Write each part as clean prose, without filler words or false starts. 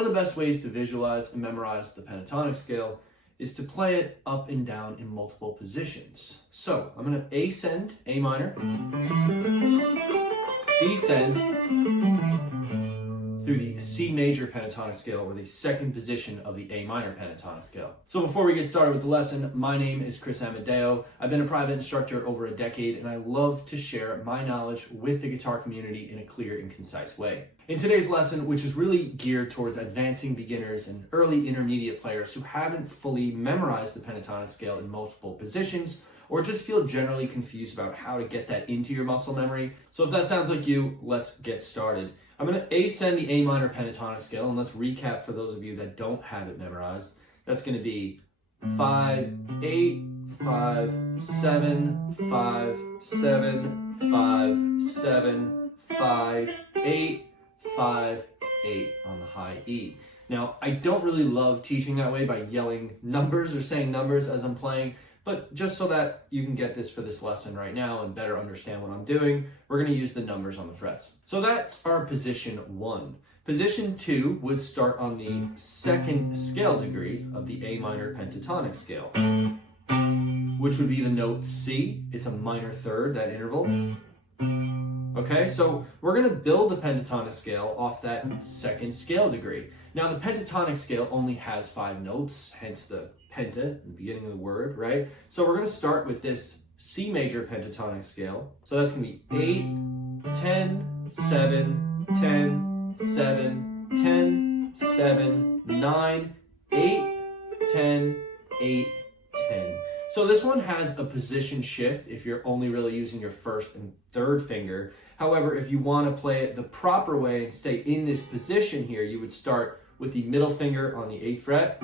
One of the best ways to visualize and memorize the pentatonic scale is to play it up and down in multiple positions. So I'm going to ascend A minor, descend through the C major pentatonic scale, or the second position of the A minor pentatonic scale. So before we get started with the lesson, my name is Chris Amadeo. I've been a private instructor over a decade, and I love to share my knowledge with the guitar community in a clear and concise way. In today's lesson, which is really geared towards advancing beginners and early intermediate players who haven't fully memorized the pentatonic scale in multiple positions, or just feel generally confused about how to get that into your muscle memory. So if that sounds like you, let's get started. I'm going to ascend the A minor pentatonic scale, and let's recap for those of you that don't have it memorized. That's going to be 5, 8, 5, 7, 5, 7, 5, 7, 5, 8, 5, 8 on the high E. Now, I don't really love teaching that way by yelling numbers or saying numbers as I'm playing, but just so that you can get this for this lesson right now and better understand what I'm doing, we're going to use the numbers on the frets. So that's our position 1. Position 2 would start on the second scale degree of the A minor pentatonic scale, which would be the note C. It's a minor third, that interval. Okay, so we're going to build the pentatonic scale off that second scale degree. Now, the pentatonic scale only has 5 notes, hence the penta at the beginning of the word, right? So we're going to start with this C major pentatonic scale. So that's going to be 8, 10, 7, 10, 7, 10, 7, 9, 8, 10, 8, 10. So this one has a position shift if you're only really using your first and third finger. However, if you want to play it the proper way and stay in this position here, you would start with the middle finger on the 8th fret,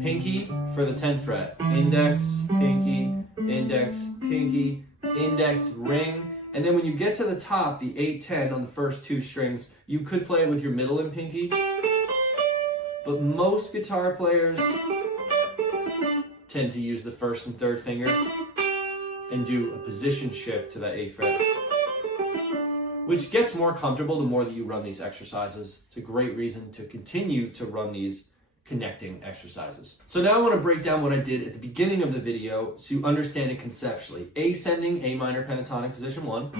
pinky for the 10th fret, index, pinky, index, pinky, index, ring. And then when you get to the top, the 8, 10 on the first 2 strings, you could play it with your middle and pinky. But most guitar players tend to use the first and third finger and do a position shift to that 8th fret, which gets more comfortable the more that you run these exercises. It's a great reason to continue to run these connecting exercises. So now I want to break down what I did at the beginning of the video so you understand it conceptually. Ascending A minor pentatonic position 1.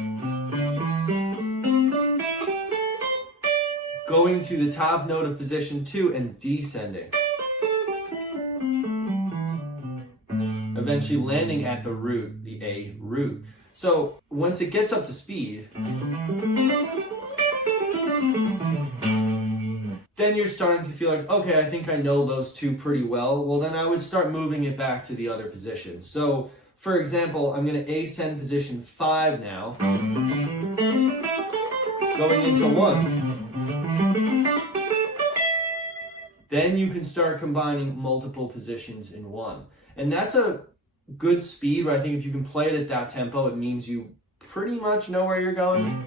Going to the top note of position 2 and descending. Eventually landing at the root, the A root. So once it gets up to speed, then you're starting to feel like, okay, I think I know those two pretty well. Well, then I would start moving it back to the other positions. So for example, I'm going to ascend position 5 now, going into 1. Then you can start combining multiple positions in 1. And that's a good speed, but I think if you can play it at that tempo, it means you pretty much know where you're going.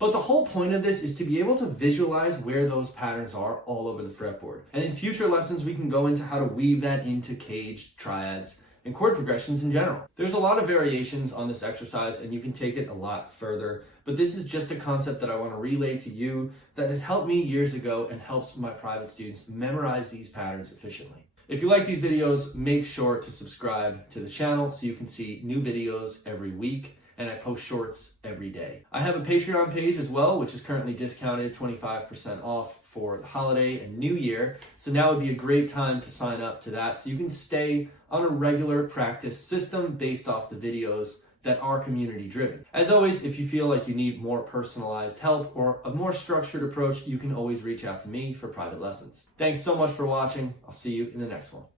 But the whole point of this is to be able to visualize where those patterns are all over the fretboard. And in future lessons, we can go into how to weave that into caged, triads, and chord progressions in general. There's a lot of variations on this exercise, and you can take it a lot further. But this is just a concept that I want to relay to you that had helped me years ago and helps my private students memorize these patterns efficiently. If you like these videos, make sure to subscribe to the channel so you can see new videos every week, and I post shorts every day. I have a Patreon page as well, which is currently discounted 25% off for the holiday and New Year. So now would be a great time to sign up to that so you can stay on a regular practice system based off the videos that are community driven. As always, if you feel like you need more personalized help or a more structured approach, you can always reach out to me for private lessons. Thanks so much for watching. I'll see you in the next one.